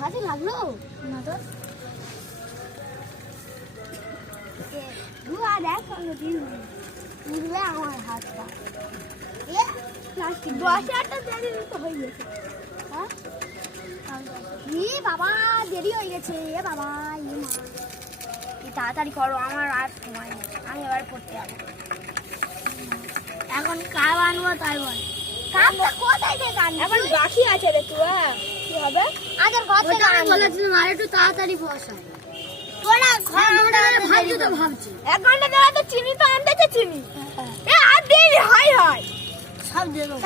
হাতে লাগলো না তো আর একসঙ্গে দিন উঠবে আমার হাতটা প্লাস্টিক 10,000টা দেরি তো হয়ে গেছে হ্যাঁ বাবা দেরি হয়ে গেছে এ বাবা তাড়াতাড়ি করো আমার আর সময় নেই আমি এবার পড়তে যাবো এখন কাপ আনবো তাই বল কাপটা কোথায় থেকে আনবো এখন বাকি আছে রে তুই কি হবে আদের ঘর থেকে আনবো বলেছিলাম আর একটু তাড়াতাড়ি বসা তোরা ঘর ভাবছি তো ভাবছি 1 ঘন্টা ধরে তো চিনি তো আনতেছে চিনি এ আর দেরি হয় সব দেবো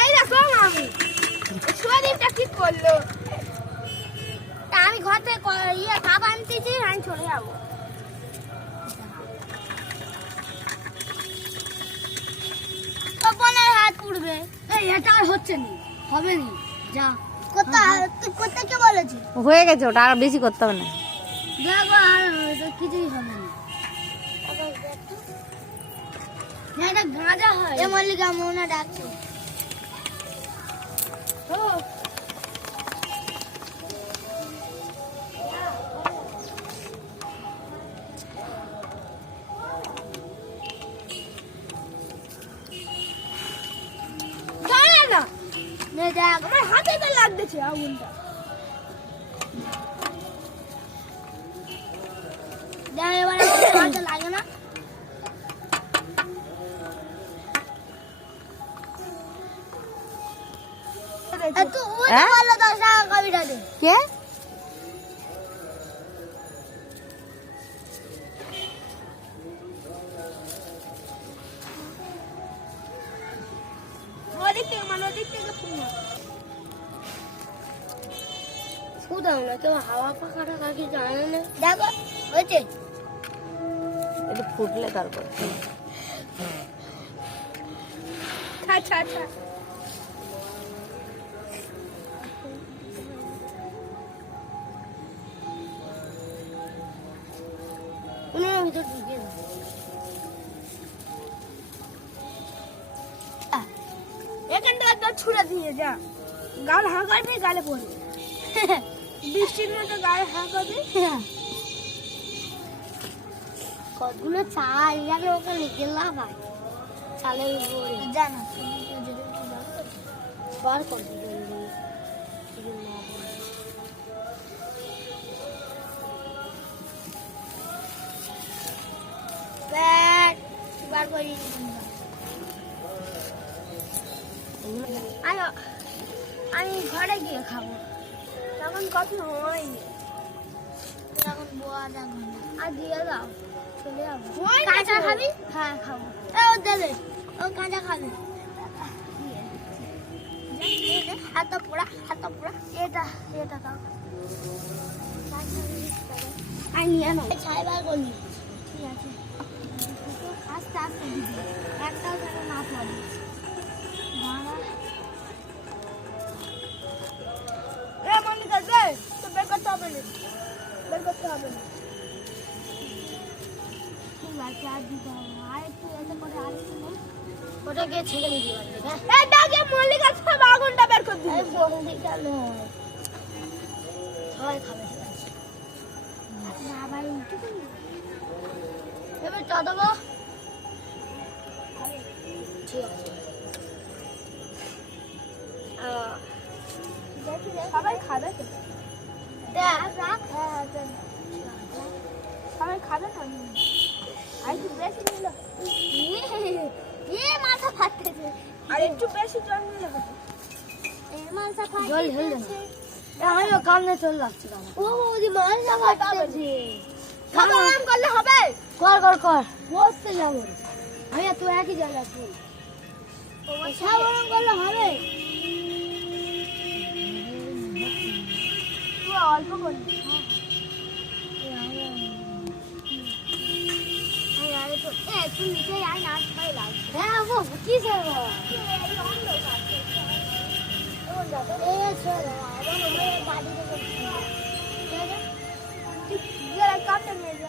এই দেখো আমি শরীরটা কি করলো তা আমি ঘর থেকে কাপ আনতেছি আমি চলে যাবো হাত পুড়বে এই এটা আর হচ্ছে না হবে না যা তুই করতে কে বলেছি হয়ে গেছে ওটা আর বেশি করতে হবে না দেখো আর কিছুই হবে না এটা গাঁজা হয় এ মল্লিকা মোনা ডাকছে ও দেখ আমার হাতে তো লাগতেছে আগুনটা দেখ এবার হাতে লাগে না তুই ওই বললো 10 টাকা কবিটা দে কে হাওয়া পাখাটা কাকে জানে না দেখো হয়েছে এটা ফুটলে তারপর আচ্ছা আচ্ছা ভিতর ঢুকে এখানটা ছুড়ে দিয়ে যা গাল হাঁকাবি গালে পড়বে বৃষ্টির মধ্যে গায়ে হাঁকাবি কতগুলো চাল গেলে ওকে লিখে লাভ হয় চালের উপরে জানা বার করে বার করে আমি ঘরে গিয়ে খাবো তখন কফি হয়নি তখন বোয়া যাবো আর দিয়ে দাও চলে যাবো কাঁচা খাবি হ্যাঁ খাবো ও দেবে ও কাঁচা খাবি হাতটা পোড়া এটা দাও আর নিয়ে নাও ছাইবার করলি ঠিক আছে আস্তে আস্তে দিবি একটাও যেন না পড়ে বের করতে হবে না ঠিক আছে আর দিতে হবে আর একটু এতে করে আর একটু ওটা গিয়ে ছেড়ে দিবি মল্লিকা সব আগুনটা বের করে দিবি মল্লিকা নয় সবাই খাবে না ভাই উঠে দিবি এবার চা দেবো ঠিক আছে সবাই খাবে তো সবাই খাবে না আর একটু বেশি নিল মাথা ফাটতেছে আর একটু বেশি জল নিলে হতো মাথা ফাটতেছে আমি কামনে চল লাগছে ও ওদি মাথা ফাটতেছে খাবার আম করলে হবে কর বসতে যাবো আমি তো একই জায়গা আছি খাবার আম করলে হবে অল্প করলি একটু নিচে আয় না খাই লাগছে হ্যাঁ কি করবো কাপটা নিয়ে যা